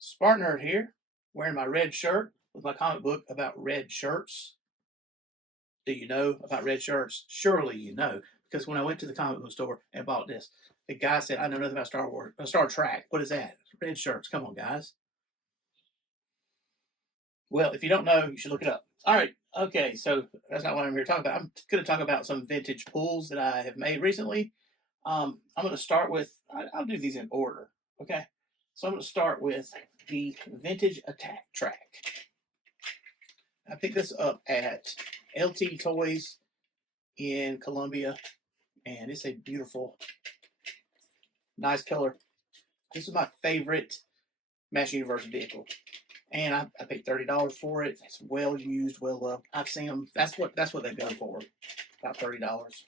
SpartanNerd here, wearing my red shirt with my comic book about red shirts. Do you know about red shirts? Surely you know, because when I went to the comic book store and bought this, the guy said, "I know nothing about Star Trek. What is that? Red shirts. Come on, guys." Well, if you don't know, you should look it up. All right. Okay, so that's not what I'm here to talk about. I'm going to talk about some vintage pulls that I have made recently. I'm going to start with, I'll do these in order. Okay. So I'm going to start with the vintage Attak Trak. I picked this up at LT Toys in Columbia, and it's a beautiful, nice color. This is my favorite Master Universe vehicle, and I paid $30 for it. It's well used, well loved. I've seen them. That's what they go for, about $30.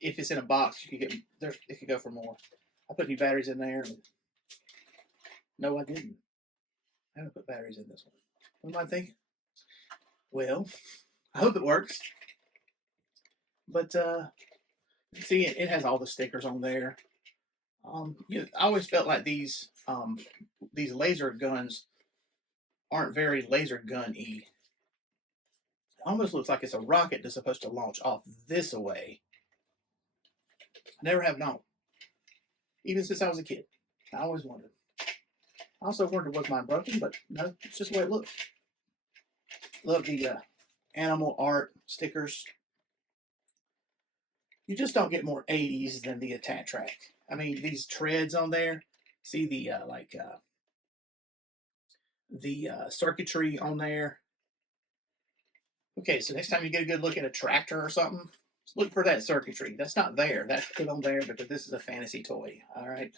If it's in a box, you could get it could go for more. I put new batteries in there. No, I didn't. I haven't put batteries in this one. What am I thinking? Well, I hope it works. But see, it has all the stickers on there. I always felt like these laser guns aren't very laser gun-y. It almost looks like it's a rocket that's supposed to launch off this way. I never have known. Even since I was a kid. I always wondered. I also wondered, was mine broken? But no, it's just the way it looks. Love the animal art stickers. You just don't get more 80s than the Attak Trak. I mean, these treads on there. See the circuitry on there. Okay, so next time you get a good look at a tractor or something, look for that circuitry. That's not there. That's put on there because this is a fantasy toy. All right,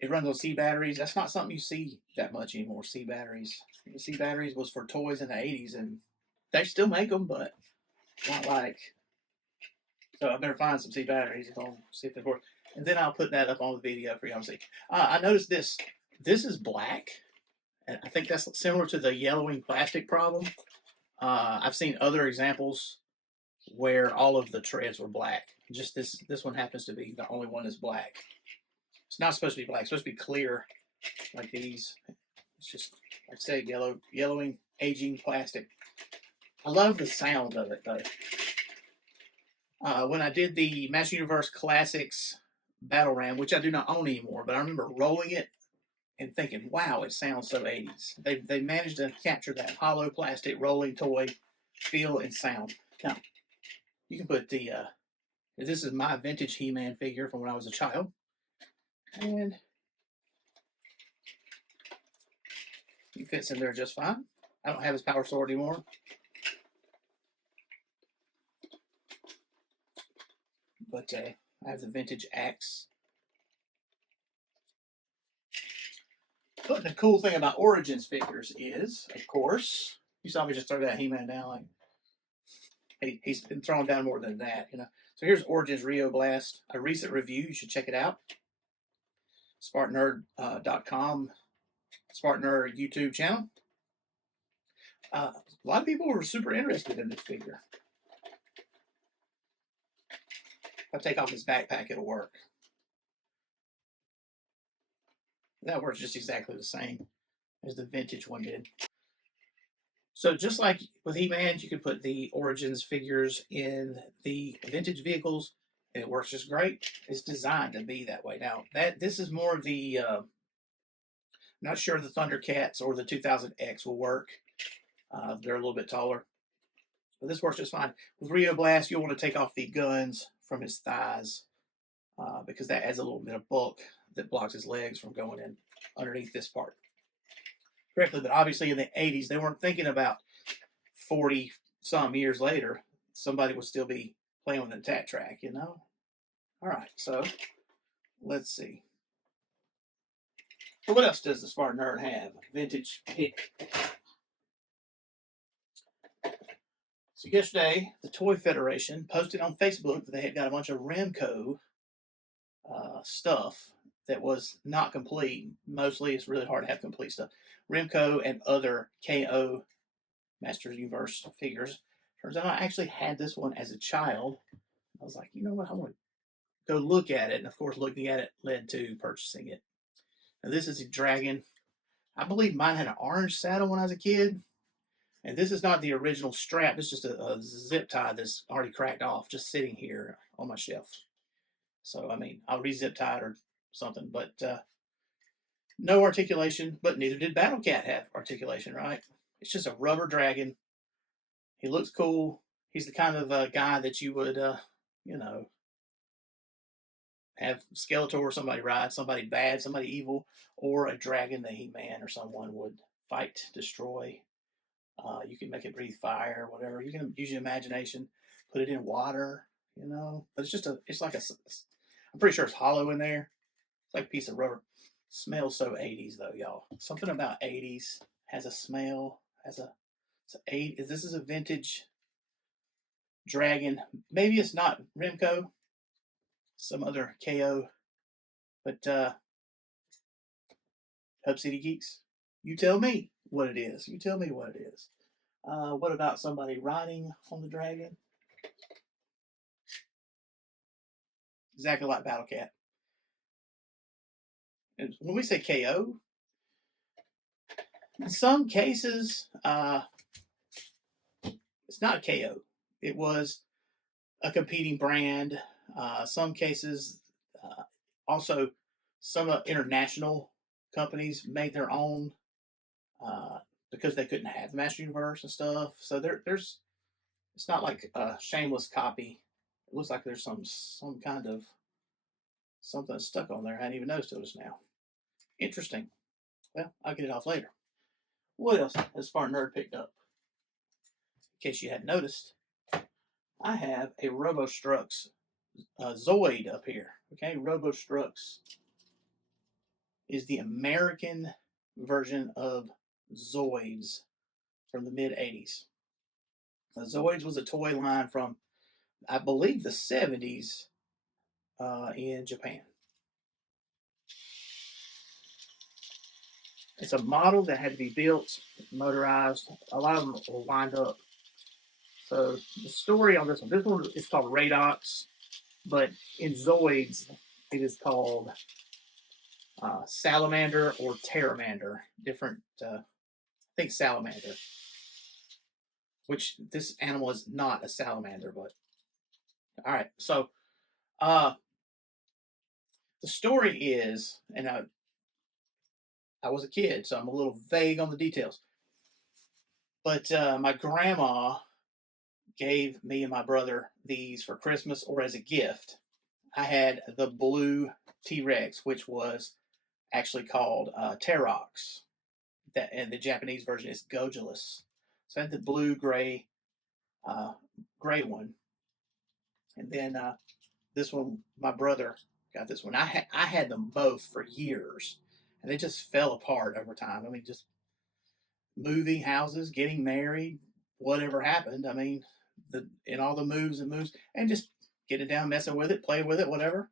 it runs on C batteries. That's not something you see that much anymore. C batteries. The C batteries was for toys in the 80s, and they still make them, but not like. So I better find some C batteries and see if they work. And then I'll put that up on the video for y'all to see. I noticed this. This is black, and I think that's similar to the yellowing plastic problem. I've seen other examples where all of the treads were black. Just this one happens to be the only one that's black. It's not supposed to be black. It's supposed to be clear, like these. It's just, like I say, yellowing, aging plastic. I love the sound of it, though. When I did the Master Universe Classics Battle Ram, which I do not own anymore, but I remember rolling it and thinking, wow, it sounds so 80s. They managed to capture that hollow plastic rolling toy feel and sound. Now, you can put this is my vintage He-Man figure from when I was a child. And he fits in there just fine. I don't have his power sword anymore. But I have the vintage axe. But the cool thing about Origins figures is, of course, you saw me just throw that He-Man down. Like he's been thrown down more than that, So here's Origins Rio Blast, a recent review. You should check it out. SpartanNerd.com, SpartanNerd YouTube channel. A lot of people were super interested in this figure. If I take off his backpack, it'll work. That works just exactly the same as the vintage one did. So just like with He-Man, you can put the Origins figures in the vintage vehicles, and it works just great. It's designed to be that way. Now, this is more of the, not sure the Thundercats or the 2000X will work. They're a little bit taller. But this works just fine. With Rio Blast, you'll want to take off the guns from his thighs because that adds a little bit of bulk that blocks his legs from going in underneath this part correctly. But obviously in the 80s, they weren't thinking about 40 some years later, somebody would still be playing with an Attak Trak, All right, so let's see. So what else does the SpartanNerd have? Vintage pick. So yesterday, the Toy Federation posted on Facebook that they had got a bunch of Remco stuff that was not complete. Mostly, it's really hard to have complete stuff. Remco and other KO Master Universe figures. Turns out I actually had this one as a child. I was like, you know what? I want to go look at it. And of course, looking at it led to purchasing it. Now, this is a dragon. I believe mine had an orange saddle when I was a kid. And this is not the original strap. It's just a zip tie that's already cracked off, just sitting here on my shelf. So, I mean, I'll re-zip tie it or something. But no articulation, but neither did Battle Cat have articulation, right? It's just a rubber dragon. He looks cool. He's the kind of guy that you would, you know, have Skeletor or somebody ride, somebody bad, somebody evil, or a dragon that He-Man or someone would fight, destroy. You can make it breathe fire, whatever. You can use your imagination, put it in water, you know. But it's just it's like I'm pretty sure it's hollow in there. It's like a piece of rubber. Smells so 80s though, y'all. Something about 80s has a smell. This is a vintage dragon. Maybe it's not Remco, some other KO, but Hub City Geeks, you tell me what it is. You tell me what it is. What about somebody riding on the dragon? Exactly like Battle Cat. And when we say KO, in some cases, it's not a KO. It was a competing brand. Some cases, also some international companies made their own because they couldn't have the Master Universe and stuff. So there's it's not like a shameless copy. It looks like there's some kind of something stuck on there. I hadn't even noticed it just now. Interesting. Well, I'll get it off later. What else has SpartanNerd picked up? In case you hadn't noticed, I have a Robo Strux Zoid up here. Okay, Robo Strux is the American version of Zoids from the mid-80s. Zoids was a toy line from, I believe, the 70s in Japan. It's a model that had to be built, motorized. A lot of them will wind up. So the story on this one is called Radox, but in Zoids, it is called Salamander or Pteramander. Different, I think Salamander. Which this animal is not a salamander, but all right. So the story is, and I was a kid, so I'm a little vague on the details. But my grandma gave me and my brother these for Christmas or as a gift. I had the blue T-Rex, which was actually called Pterox. And the Japanese version is Gojulus. So I had the blue gray one, and then this one, my brother got this one. I had them both for years, and they just fell apart over time. I mean, just moving houses, getting married, whatever happened. I mean, in all the moves, and just getting down, messing with it, playing with it, whatever.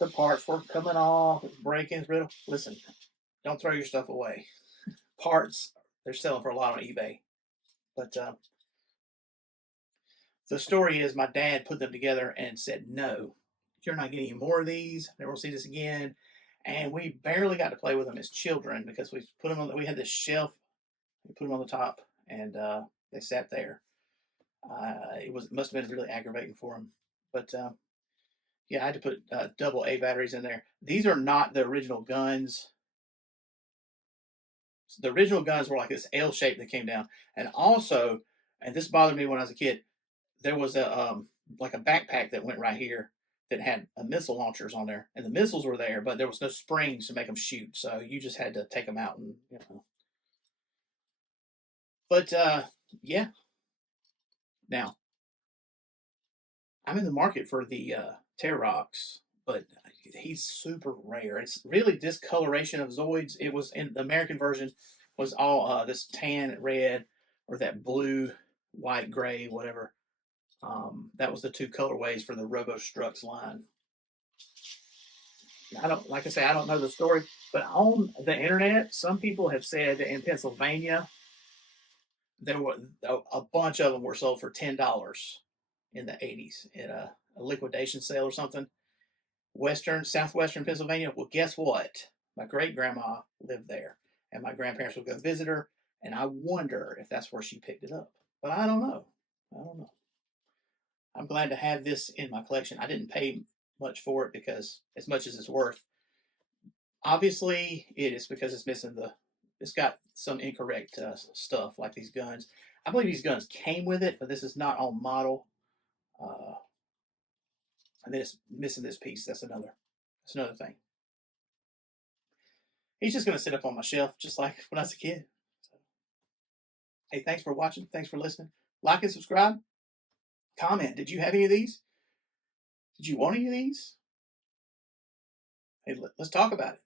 The parts were coming off, breaking, brittle. Listen, don't throw your stuff away. Parts, they're selling for a lot on eBay. But the story is my dad put them together and said, no, you're not getting any more of these. Never will see this again. And we barely got to play with them as children because we put them on. We had this shelf. We put them on the top, and they sat there. It must have been really aggravating for them. But yeah, I had to put double A batteries in there. These are not the original guns. The original guns were like this L shape that came down, and also, and this bothered me when I was a kid, there was a like a backpack that went right here that had missile launchers on there, and the missiles were there, but there was no springs to make them shoot, so you just had to take them out and But yeah, now I'm in the market for the Pterox, but he's super rare. It's really discoloration of Zoids. It was in the American version was all this tan, red, or that blue, white, gray, whatever. That was the two colorways for the Robo Strux line. I don't know the story, but on the internet, some people have said that in Pennsylvania, there were a bunch of them were sold for $10. in the 80s at a liquidation sale or something. Southwestern Pennsylvania. Well, guess what? My great grandma lived there, and my grandparents would go visit her, and I wonder if that's where she picked it up. But I don't know. I don't know. I'm glad to have this in my collection. I didn't pay much for it because, as much as it's worth, obviously it is because it's missing it's got some incorrect stuff like these guns. I believe these guns came with it, but this is not on model. And then it's missing this piece. That's another thing. He's just going to sit up on my shelf just like when I was a kid. So, hey, thanks for watching. Thanks for listening. Like and subscribe. Comment. Did you have any of these? Did you want any of these? Hey, let's talk about it.